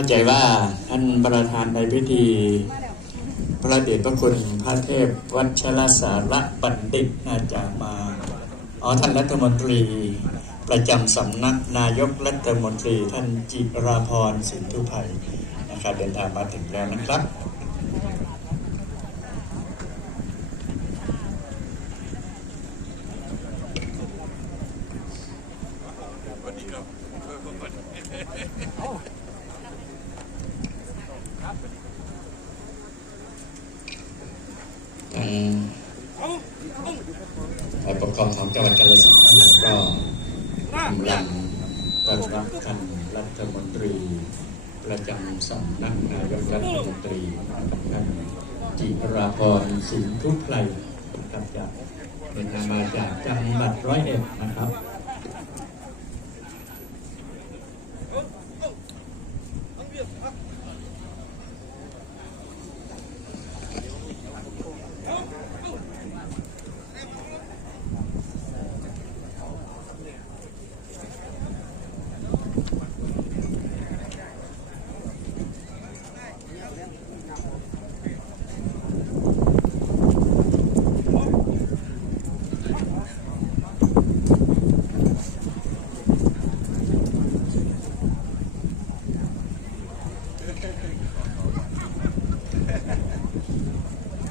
เข้าใจว่าท่านประธานในพิธี พระเดชพระคุณพระเทพวัชรสารบัณฑิตน่าจะมาอ๋อท่านรัฐมนตรีประจำสำนักนายกรัฐมนตรีท่านจิราพรสินทุภัยนะครับเดินทางมาถึงแล้วนะครับ ทางฝ่ายปกครองของจังหวัดกาฬสินธุ์ก็กำลังต้อนรับท่านรัฐมนตรีประจำสำนักนายกรัฐมนตรีกับท่านจิราพรสินทุไพรนะครับจากเป็นทามาจากจังหวัดร้อยเอ็ดนะครับ